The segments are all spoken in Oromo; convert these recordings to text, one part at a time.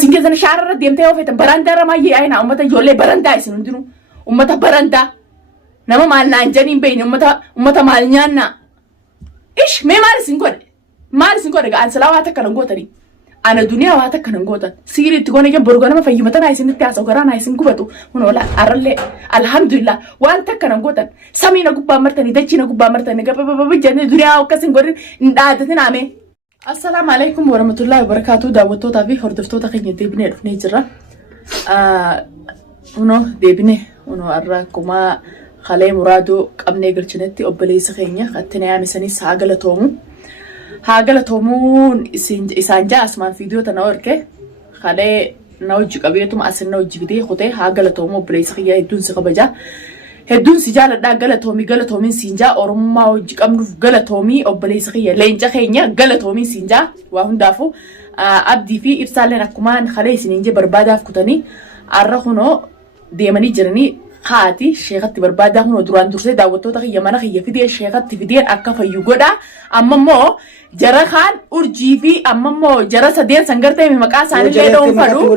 سينجزنا شعر ديمتي وفيتن براندا رماي أين أمتا يولي براندا يسندنو أمتا براندا نما مالنا أنجانين بين أمتا مالنيانا إيش مال سنقول أن سلاواتك كنقوتني أنا الدنيا واتك كنقوتن سيري تقولي يا برجانا ما فيمتنا عايزين نتعصوا قرانا عايزين كوبتو من ولا أرلي الحمد لله وأنت كنقوتن سامينا كوبا مرتني دجينا كوبا مرتني كبا بجاني الدنيا وكاسين قولي عادتنا عمي السلام عليكم ورحمة الله وبركاته دعوتو تابي هردفتو تخيني ديبني رفني جرا ونو ديبني ونو أراكما خالي مرادو قبني قلتنتي أبلي سخيني خدتني عامي سني هاجلا تومون إسانجا أسمان فيديو تناورك خالي نوجي قبيتهم أسن نوجي بدي خطي هاجلا تومو بلي سخيا يدون سخبجا هدون سجالة دا جلا تومي سينجا أورما وجي قمرو جلا تومي أبلي سخيا لينجا خينيا جلا تومي سينجا وهم دافو أبدي في إبسالنا كمان خالي سنينجا بربادا فكتني أرخونو ديماني جرني خاتي شيخت بربادا هنو دران درسي داوتو تخي يمانا خي فيديو شيخت فيديو أكفا يوغودا أما مو جرا خان أرجي في أما مو جرا سدين سنگرتي مكان ساني اللي دوم فدو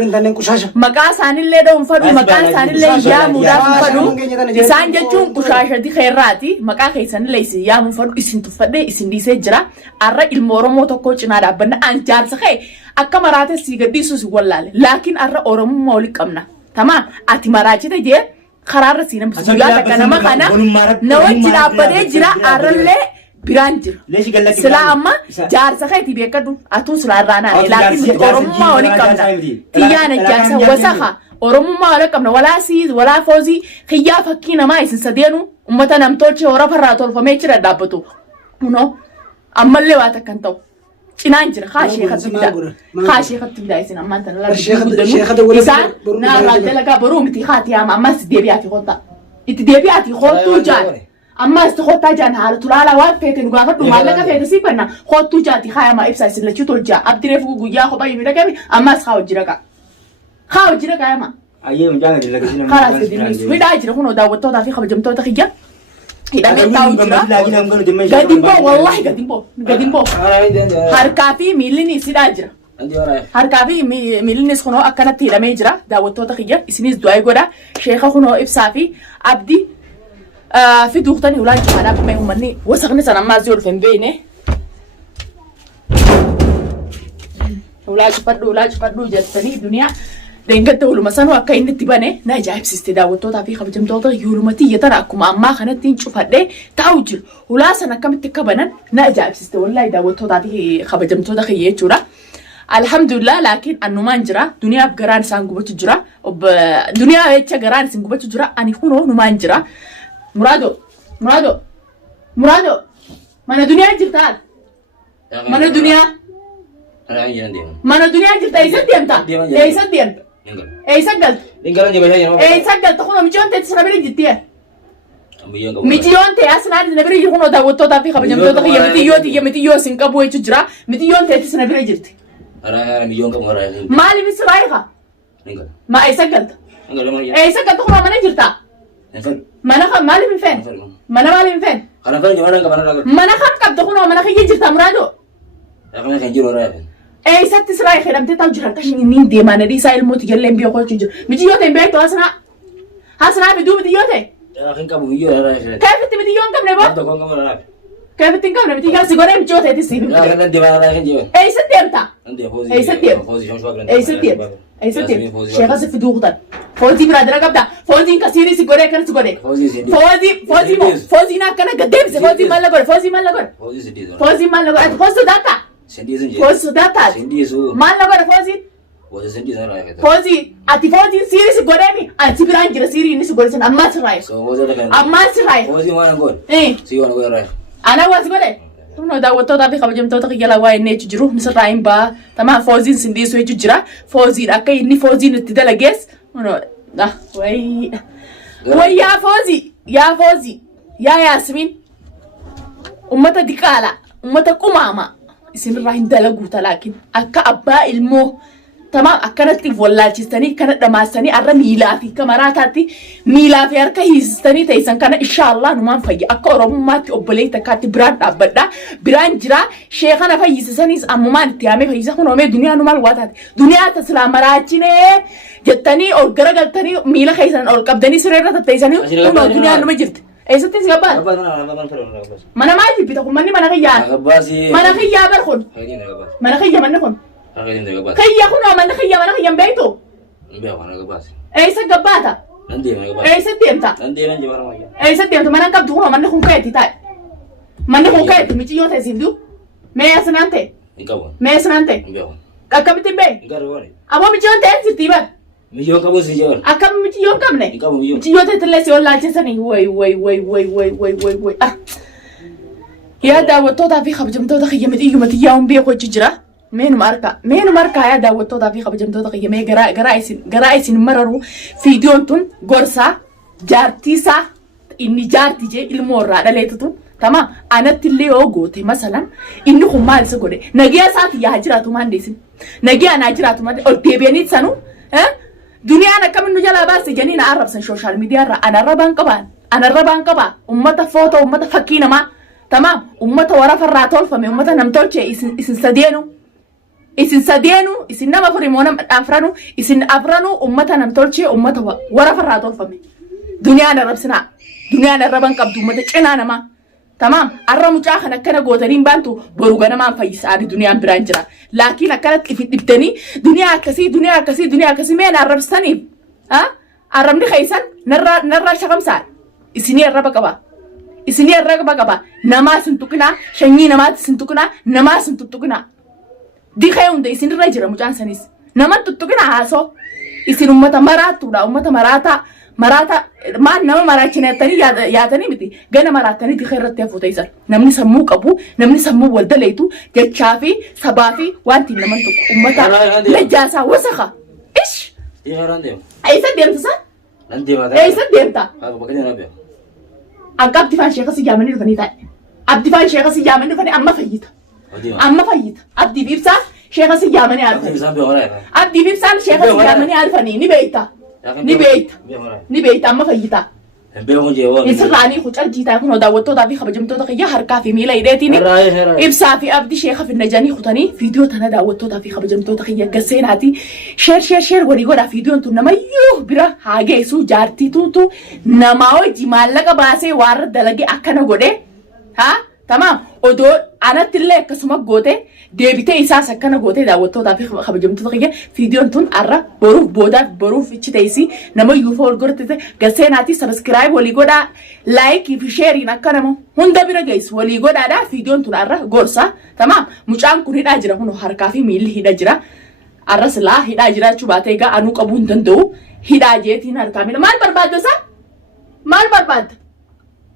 مكان ساني اللي دوم فدو مكان ساني اللي يا مودا فدو إسان جتون كشاشة دي خيراتي مكان خيسان اللي يسي يا مفدو إسن تفدي إسن دي سجرا أرى المورمو تكوش نادا بنا أنجار سخي أكا مراتي سيغدي سوسي والله لكن أرى أورمو مولك أمنا تمام أتي مراجي تجي خرار سينم بسجولات كنما خنا نوجي لابدي جرا أرلي برانجر سلا أما جار سخيتي بيكدو أتو سلا رانا لكن أورمو ولي كمنا تيانا جاسا وسخا أورمو ولي كمنا ولا سيد ولا فوزي خيا فكينا ما يسن سدينو أمتا نمتولش ورا فراتول فميشرا دابتو منو أما اللي واتك كنتو إنانجر خاشي خدت بدا يسن أما أنت لا تقول إسان نارا دلقا برومتي خاتي أما سديبياتي خوتا إتديبياتي خوتو جان أما استخوتا جان حالة تلالا وان فيتن وغافت ومالك فيت سيبنا خوتو جاتي خايا ما إبسا يسن لچو تلجا أبدري فوق قويا خوبا يميدا كامي أما سخاو جرقا يا ما أيام جانا جلقا سينم خلاص كدينيس ويدا جرا هونو داوتو تافي خبجمتو تخيجا إذا متاو جرا قديم بو هركافي ميليني سيدا جرا هركافي ميلينيس خنو أكنت إذا ميجرا داوتو تخيجا إسنيس دواي غودا شيخا خنو إبسافي أبدي في دوختني ولا جمانا بمي همني وسخني سنة ما زيور فين بينه ولا جبدو جتني الدنيا دينك تقول مثلا وكاين تبانه ناجايب سيستي داوتو تافي خبجم توتا يولمتي يترى كما أما خنتين شوف هذا تاوجل ولا سنة كم تكبنا ناجايب سيستي والله داوتو تافي خبجم توتا خيّة جورا الحمد لله لكن أنو ما نجرا دنيا بقران سانقو بتجرا دنيا هيك قران سانقو بتجرا أني خونو نما نجرا مرادو mana dunia jirtaan mana dunia jirta isan diamta isan diam isan gal takuna mijion te tsana beri jittiya mijion te asna di naberi yuno da wotto da fi khabajam to da yamiti yo sinkabu e chujra mijion te tsana beri jitti mali misraiha ma isan gal takuna mana jirta mana خم مالي من فين؟ مالي من فين؟ أنا فين جوانا كمان راجل. mana خم كاب تكونوا mana خيجي جرت أمرادو. أنا خيجي ورايا. إيه ست سراي خيرم تتاو جرت كشين نين دي mana دي سايل موت يجلم بيو كل شيء. متي يوتي بيتو هاسنا بدو متي يوتي. أنا خين كابو فيديو رايا. كيف متي يوم كم نبغى؟ كم رايا. كيف تنكم نبغى تيجي سيجورة متي يوتي تسيب. لا خين دي mana رايا خين جوا. إيه ست يمتا. فوزي. إيه ست يم. فوزي شو شو إيه ست يم. إيه ست يم. شيخ في دوغتان. فوزي برادر كابدا. فوزي كسيري سيجورة كان سيجورة. فوزي نا كنا قدام فوزي مال لقول. فوزي مال لقول. فوزي داتا. فوزي داتا. مال لقول فوزي. أتي فوزي سيري سيجورة مي. أتي برانجر سيري ني سيجورة سن أما سراي. أما سراي. فوزي ما نقول. إيه. سيجورة نقول رايا. أنا واز قولي. تونو داوتو تافي خبجم تو تخي يلا واي نيتش جرو نسر رايم با تمام فوزين سندي سوي جرا فوزين أكيد ني فوزين تدلجس ونو ده وي يا فوزي يا ياسمين أمتا ديكالا أمتا كماما يصير راح يندلقوا لكن أكا أبا المو تمام أكنت فولاتشتني كانت دماستني أرى ميلافي كمراتاتي ميلافي أركا هيستني تيسن كان إن شاء الله نمان في أكورم ما تقبلي تكاتي بران أبدا بران جرا شيخنا في يسسنيس أممان تيامي في يسخن ومي دنيا نمال واتات دنيا تسلام مراتشينه جتني أو قرقلتني ميلا خيسن أو كبدني سريرة تيسني ونو دنيا نمجرت أيسا تيس قبال mana maal jibbita kun manni mana kiyyaa mana kiyyaa bar kun mana kiyya manni kun kiyya kun mana kiyyan beektu eessa gabbaata eessa deemta mana qabdu kun manni kun kayetti taa'e manni kun kayetti michiyyoo teessifdu mee asinaan ta'e akkamitti bee aboo michiyyoon ta'e sirtii bar Mijo kamu si jawar. Akkam michiyyoon qabne Kamu mijo. michiyyoo teettillee si wallaalchisanii way yaa daawwattootaa fi kabajamtoota kiyya midhiyyuma xiyyaa'uun beeku jira meenuma arkaa yaa daawwattootaa fi kabajamtoota kiyya mee garaa isin mararu fiidiyoon tun gorsaa jaartiisaa inni jaarti jee ilmoo irraa dhaleetutu tama anatti illee yoo goote masalan inni kun maal isa godhe nagiyaa isaati yaa jiraatu maandeesin nagiyaa naa jiraatu maandeesin ol deebi'anii sanu duniyaan akkamiin nu jalaa baase janii na arrabsan sooshaal miidiyaa irraa anarrabaan qabaa ummata footoo ummata fakkii namaa تمام أمة ورا فرات ألفا أمة نمتولش إسن سدينو إسن نما فريمونا أفرانو إسن أفرانو أمة نمتولش أمة ورا فرات ألفا دنيا نربسنا دنيا نربان قبض أمة أنا نما تمام أرمو جاخنا كنا قوترين بانتو بروغانا ما فايس عادي دنيا برانجرا لكن أكلت إفتني دنيا كسي مين أربستني أرمني خيسان نرى شغم سال إسني الربا قبا isini arraga qaba namaa sintuqina shanyii namaatti sintuqina namaa sintuqina dikhay hunda isin irra jira mucaan sanis naman tuttuqina haaso isin ummata marata maan nama maraachinatanii yaatanii miti gana maraatanii dikhay irratti hafuutaysan namni sammuu qabu namni sammuu wal daleetu jechaa fi sabaa fi wanti naman tuqu ummata lajjaasaa wasakha ish eessa deemta Angka abdi fan shekha si jamani dhufanii taa'e. Abdi fan shekha si jamani dhufanii amma fayyita. Abdi bibsaan shekha si jamani arfanii. Abdi bibsaan shekha si jamani arfanii ni beeyta amma fayyita. Isirraanii huccal jiitaa kun daawwattootaa fi kabajamtoota kiyya harkaa fi miila hidheetiin ibsaa fi abdi sheekha fi najanii kutanii viidiyoo tana daawwattootaa fi kabajamtoota kiyya gasseenaati sheer walii godhaa viidiyoon tun namayyuu bira haa geessu jaartiituutu namaa hojii maallaqa baasee warra dalage akkana godhe tamaam odoo anatti illee akkasuma goote deebitee isaas akkana goote daawwattootaa fi kabajamtoota kiyya viidiyoon tun arra boruuf ichi teessi namayyuu fool gortite gasseenaati sabskiraayib walii godhaa laayikii fi sheeriin akkanama hunda bira geessu walii godhaadha viidiyoon tun arra gorsa tamaam mucaan kun hidhaa jira kun harkaa fi miilli hidha jira arra silaa hidhaa jiraachuu baatee egaa anuu qabuu hin danda'u hidhaa jeetiin harkaa miila maal barbaadda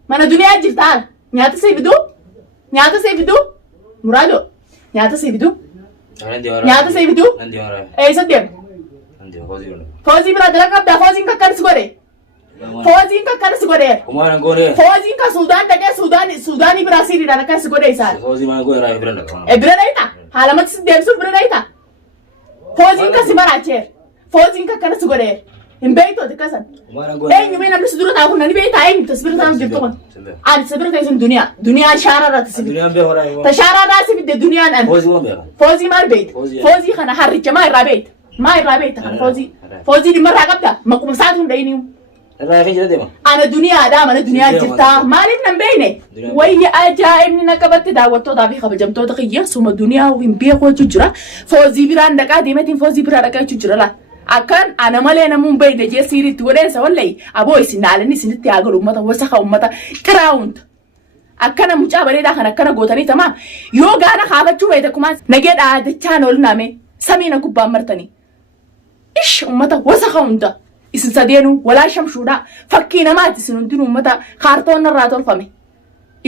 mana duniyaa jirtaan nyaata seefiduu muraado nyaata seefiduu eessa deema foozii biraa dalaga qabdaa fooziin kakkanis godhe fooziin ka suudaan dhaqee suudaanii biraa siiriidhaan akkanis godhe isaan bira dhayita haalamatti si deebisuuf bira dhayita fooziin kasi baraacheer fooziin kakkanis godheer hin beektooti kasan eenyumee namni si dura taa'u kun nani beektaa eenyu tasbira taa'u jirtu kun ani tasbira ta'e sun duniyaa shaararraa tasbira ta shaararraa si fidde duniyaan an foozii maal beekta foozii kana harricha maa irraa beekta kana foozii dhimma irraa qabda maquma isaatu hin dhayiniu ana duniyaadhaa mana duniyaa jirtaa maaliif nan beekne wayya ajaa'ibni na qabatte daawwattootaa fi kabajamtoota kiyya suma duniyaa hin beekuu jira foozii biraan dhaqaa deemetiin foozii biraa dhaqaa jira laa akan ana malee namuun beeyne jee siiriitti godheessa wallahi aboo isin naalani isinitti haa galu ummata wasaka ummata kiraawunt akkana mucaa bareedaa kan akkana gootanii tamaa yoo gaana kaafachuu beeyte kumaan nagee dhaadachaan ol naame samiina gubbaan martanii ish ummata wasaka hunda isin sadeenu walaa shamshuudhaa fakkii namaati isin hundin ummata kaartoon irraa tolfame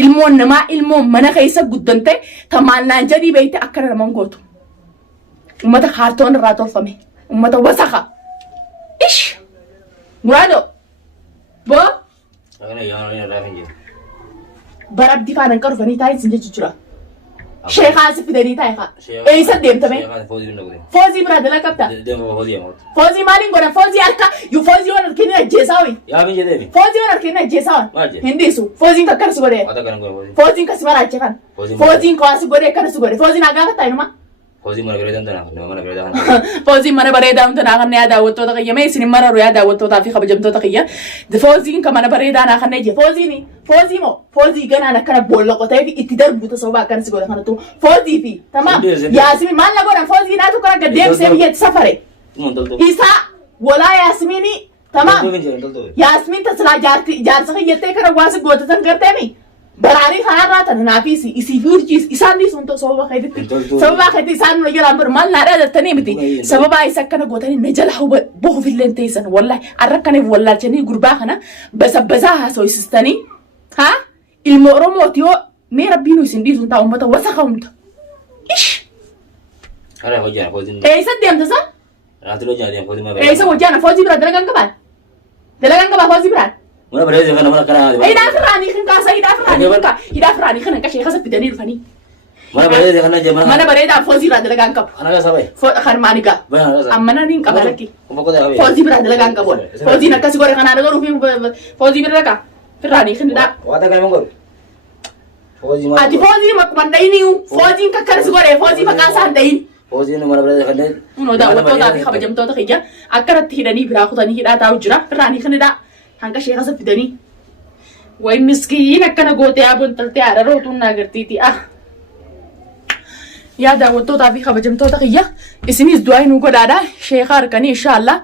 ilmoon namaa ilmoon mana keessa guddante tamaalnaan jedhii beeyte akkana naman gootu ummata kaartoon irraa tolfame ummata wasaka ish muraado bo barabdi faanan qarufanii taa'ee isin jechu jira شيخ عاصف دني تايخا اي سديم تمام فوزي براد لا كبتا فوزي مالين غنا فوزي اركا يو فوزي وانا كيني جيساوي يا بين جدني فوزي وانا كيني جيساوي هنديسو فوزي ككر سغوري فوزي كسمارا چكان فوزي كواس غوري كر سغوري فوزي ناغا تايما فوزي من بريدان تنا من بريدان فوزي من بريدان تنا غن يا داوتو تقيا ميسن مرر يا داوتو تافي خبجمتو تقيا فوزي كمان بريدان خنجي فوزي ني فوزي مو فوزي غنا انا كان بولو قتاي اتدر بوت سوبا كان سغوري خنتو فوزي في تمام ياسمين مان لغورا فوزي ناتو كان قديم سميه سفري إيسا ولا ياسميني تمام ياسمين تسلا جارسخي يتي كان واس غوتتن کرتے می براری خارات نافيسي اسي فورجيس اساندي سنتو سوبا خيدي سان نجرا بر مال نارا دتني متي سببا يسكن غوتني نجل هو بو في لنتيسن والله اركني والله جني غربا خنا بسبزها سو يستني ها المورموتيو مي ربينو سندي سنتا امتا وسخمت ايش هلا هوجا فوزي اي سديم تسا راتلو جادي فوزي ما اي سو وجانا فوزي برا دلغان كبا فوزي برا ما بريد خنا ما كان اي دافراني خن كاسا يدافراني خن كشي خسف بدني فني ما بريد خنا جماعه ما بريد فوزي برا دلغان كب انا كسباي خرماني كا امنا نين كبركي فوزي برا دلغان كبول فوزي نكاس غوري خنا دغرو في فوزي برا كا فراني خن دا واتا كان مغور فوزي ما ادي فوزي ما كمنداينيو فوزي ككرس غوري فوزي فكاسا داين فوزي ما بريد خنا نو دا وتو دا في خبجمتو تخيا اكرت هيدني برا خدني هدا تاو جرا فراني خن دا هنگا شيخ خسف بدني وای مسكين اكنا غوتي ابون تلتي اررو تو ناغرتي تي يا داوتو تافي خبجمتو تخيا اسنيس دواي نو غدادا شيخ اركني ان شاء الله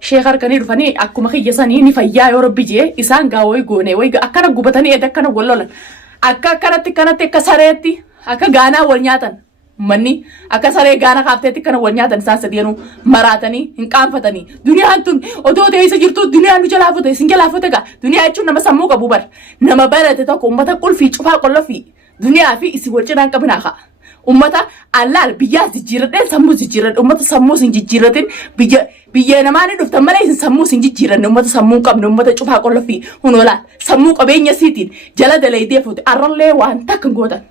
شيخ اركني رفني اكما خيساني ني فيا يا ربي جي اسان غاوي غوني وای اكنا غبتني ادكنا ولولن اكا كرتي كنتي كسريتي اكا غانا ولنياتن مني اكا ساري غانا خافتي كنا ولنياتن ساسدينو مراتني انقانفتني دنيا انتن اودو ديس جرتو دنيا نو جلافته سنجلافته دنيا اچو نما سمو قبوبر نما برت تو امتا قل في چفا قل في دنيا في اسي ورچنان قبناخا امتا الله بيا زجيرن سمو زجيرن امتا سمو سنجيرن بيا نماني دفت ملي سمو سنجيرن امتا سمو قبن امتا چفا قل في هنولا سمو قبين يسيتين جلا دلي ديفوت ارله وان تكنغودا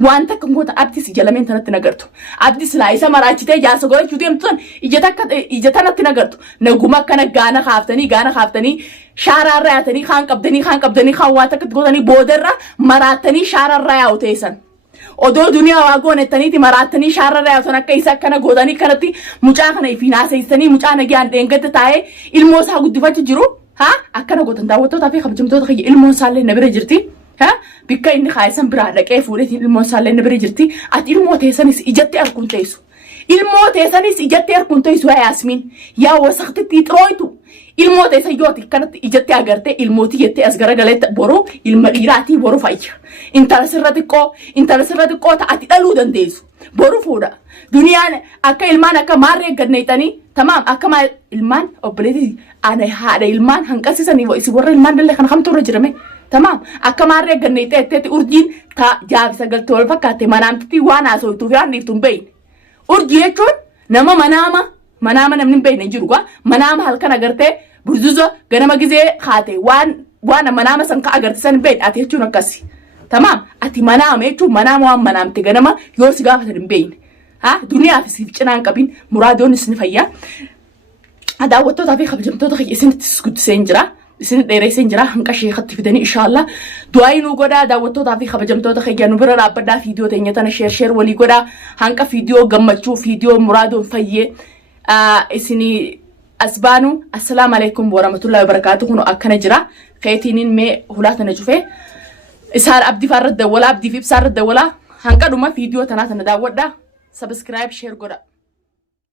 وانت كنت أبدي سجلمين تنت نقرتو أبدي سلايسا مراجتة جالس أقول شو ديم تون إجتنا تنقرتو نقوما كنا غانا خافتني شارع رأتني خان كبدني خواتك تقولني بودرة مراتني شارع رأي وتيسن odoo duniyaa waagoon ettaniiti maraatanii shaarrarraa osoo akka isa akkana gootanii kanatti mucaa kana finaanseessanii mucaa nagaan dheengadda taa'ee ilmoo isaa guddifachaa jiru haa akkana gootan daawwattootaa fi kabajamtoota kiyya ilmoon isaallee na bira jirti haa bikka inni kaayisan biraa dhaqee fuudhee ilmoon isaallee na bira jirti ati ilmoo teessanis ijatti arguun teessu ilmoo teessanis ijatti arguun teessu yaa Yaasmiin yaa wasaqtitti xirooytu ilmoo teessa yooti kanatti ijatti agarte ilmooti jettee as garagalee boru ilma dhiiraatii boru fayya intala sirratti qoo ta'ati dhaluu dandeessu boru fuudha duniyaan akka ilmaan akka maarree gadneetanii tamaam akka ilmaan obboleetii ana haadha ilmaan hanqasisanii isi warra ilmaan dalle kan kamtu irra jirame tamaam akka maarree gadneetee urjiin ta jaabisa galtee wal fakkaate manaamtitti waan haasoftuuf yaan dhiiftuun beeyne urjii jechuun nama manaama namni hin beekne jiru kwa manaama halkan agartee burzuzo ganama gizee haate waan manaama san ka agarte san beekne ati jechuun akkasi tamaam ati manaama jechuun manaama waan manaamte ganama yoo si gaafatan hin beekne haa duniyaa fi siif cinaan qabin muraadoon isin fayyaa daawwattootaa fi kabajamtoota kiyya isinitti guddiseen jira isin dheereesseen jira hanqa sheekatti fidanii inshallah du'aayi nu godhaa daawwattootaa fi kabajamtoota kiyya nu bira dhaabbadhaa fiidiyoo teenya tana sheer walii godhaa hanqa fiidiyoo gammachuu fiidiyoo muraadoon fayyee isini asbaanu assalamu alaykum warahmatullahi wabarakatuh kuno akkana jira khaytinin me hulaatana jufe isaar abdi farad dawala abdi fi ibsar dawala hanqa duma fiidiyoo tana daawwadhaa subscribe share godhaa